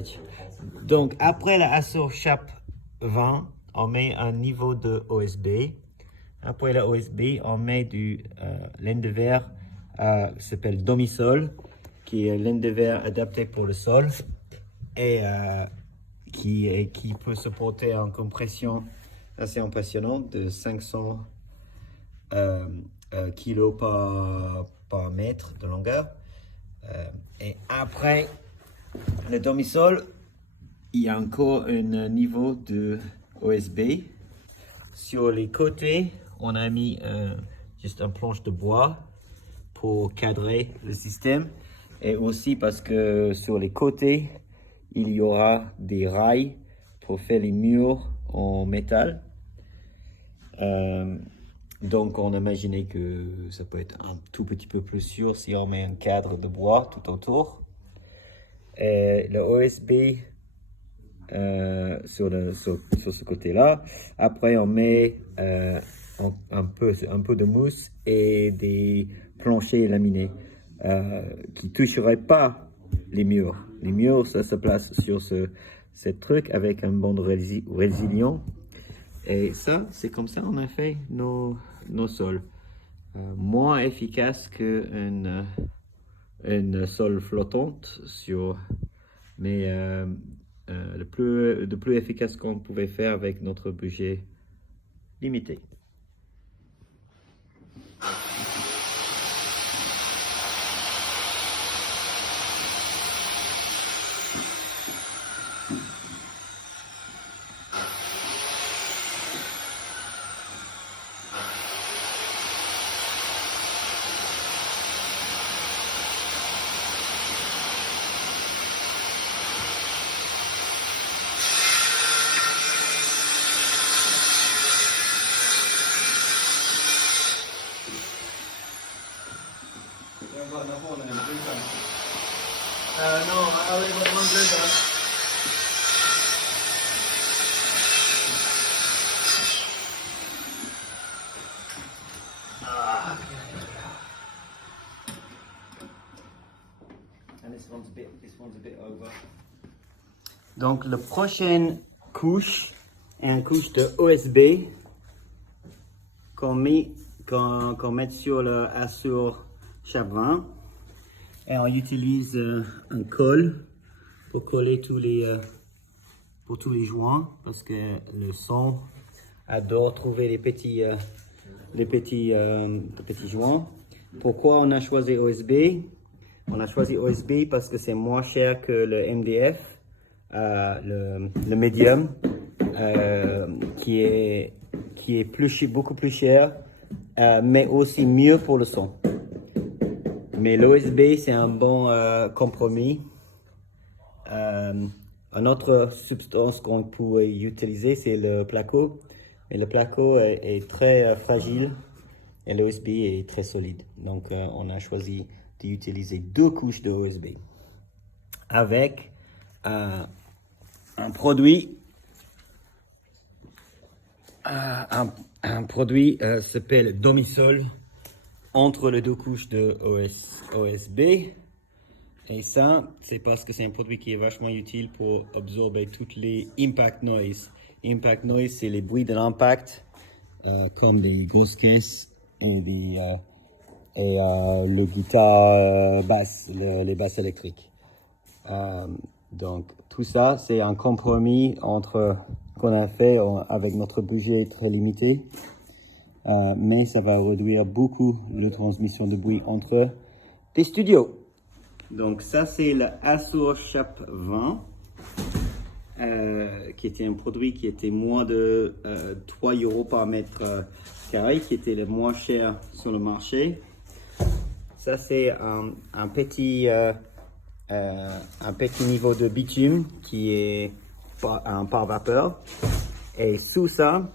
voltage. Donc, après la Azure Sharp 20, on met un niveau de OSB. Après la OSB, on met du laine de verre qui s'appelle Domisol, qui est laine de verre adaptée pour le sol et qui peut supporter une compression assez impressionnante de 500 kilos par mètre de longueur. Et après le Domisol, il y a encore un niveau de OSB. Sur les côtés, on a mis juste une planche de bois pour cadrer le système. Et aussi parce que sur les côtés, il y aura des rails pour faire les murs en métal. Donc on imaginait que ça peut être un tout petit peu plus sûr si on met un cadre de bois tout autour. Et le OSB sur ce côté-là. Après on met un peu de mousse et des planchers laminés qui ne toucheraient pas les murs. Les murs, ça se place sur ce truc avec un bande résilient. Et ça, c'est comme ça on a fait nos sols. Moins efficace qu'une sol flottante mais le plus efficace qu'on pouvait faire avec notre budget limité. No, I only got one blender. And this one's a bit over. Donc la prochaine couche est une couche de OSB qu'on met sur le Azure Sharp 20. Et on utilise un colle pour coller pour tous les joints parce que le son adore trouver les petits joints. Pourquoi on a choisi OSB? On a choisi OSB parce que c'est moins cher que le MDF, le medium, qui est beaucoup plus cher, mais aussi mieux pour le son. Mais l'OSB, c'est un bon compromis. Une autre substance qu'on pourrait utiliser, c'est le placo. Mais le placo est très fragile et l'OSB est très solide. Donc, on a choisi d'utiliser 2 couches de OSB avec un produit. Un produit s'appelle Domisol entre les 2 couches de OSB. Et ça, c'est parce que c'est un produit qui est vachement utile pour absorber toutes les impact noise. Impact noise, c'est les bruits de l'impact, comme des grosses caisses et les guitares basses, les basses électriques. Donc tout ça, c'est un compromis qu'on a fait avec notre budget très limité. Mais ça va réduire beaucoup la transmission de bruit entre des studios. Donc ça, c'est le Azure Sharp 20, qui était un produit qui était moins de 3 € par mètre carré, qui était le moins cher sur le marché. Ça, c'est un petit niveau de bitume qui est par vapeur. Et sous ça,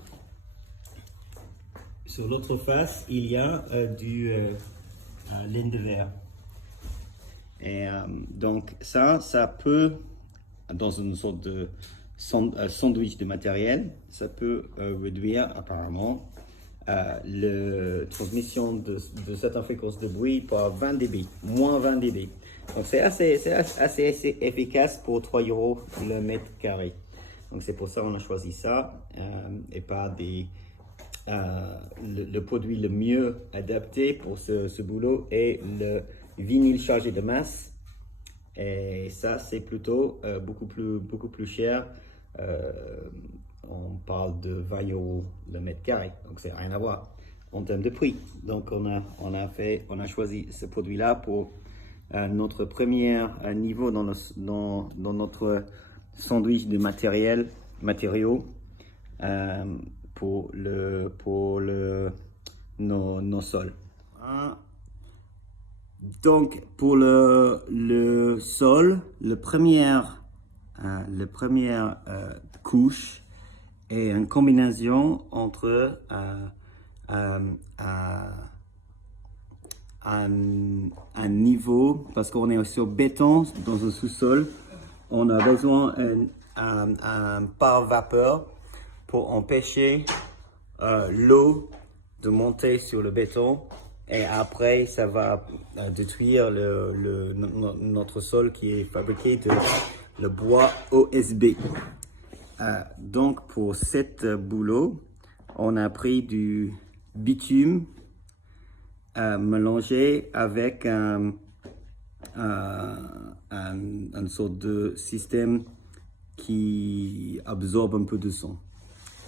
sur l'autre face, il y a du laine de verre. Et donc ça peut, dans une sorte de sandwich de matériel, ça peut réduire apparemment la transmission de certaines fréquences de bruit par 20 dB, moins 20 dB. Donc c'est assez efficace pour 3 euros le mètre carré. Donc c'est pour ça qu'on a choisi ça et pas le produit le mieux adapté pour ce boulot est le vinyle chargé de masse. Et ça, c'est plutôt beaucoup plus cher. On parle de 20 euros le mètre carré, donc c'est rien à voir en termes de prix. Donc on a choisi ce produit-là pour notre premier niveau dans notre sandwich de matériaux pour nos sols. Donc, pour le sol, le première couche est une combinaison entre un niveau, parce qu'on est sur béton dans un sous-sol, on a besoin d'un pare-vapeur pour empêcher l'eau de monter sur le béton. Et après, ça va détruire notre sol qui est fabriqué de le bois OSB. Donc, pour cet boulot, on a pris du bitume mélangé avec une sorte de système qui absorbe un peu de son.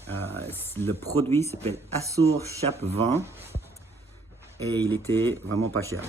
Le produit s'appelle Assur Chap 20. Et il était vraiment pas cher.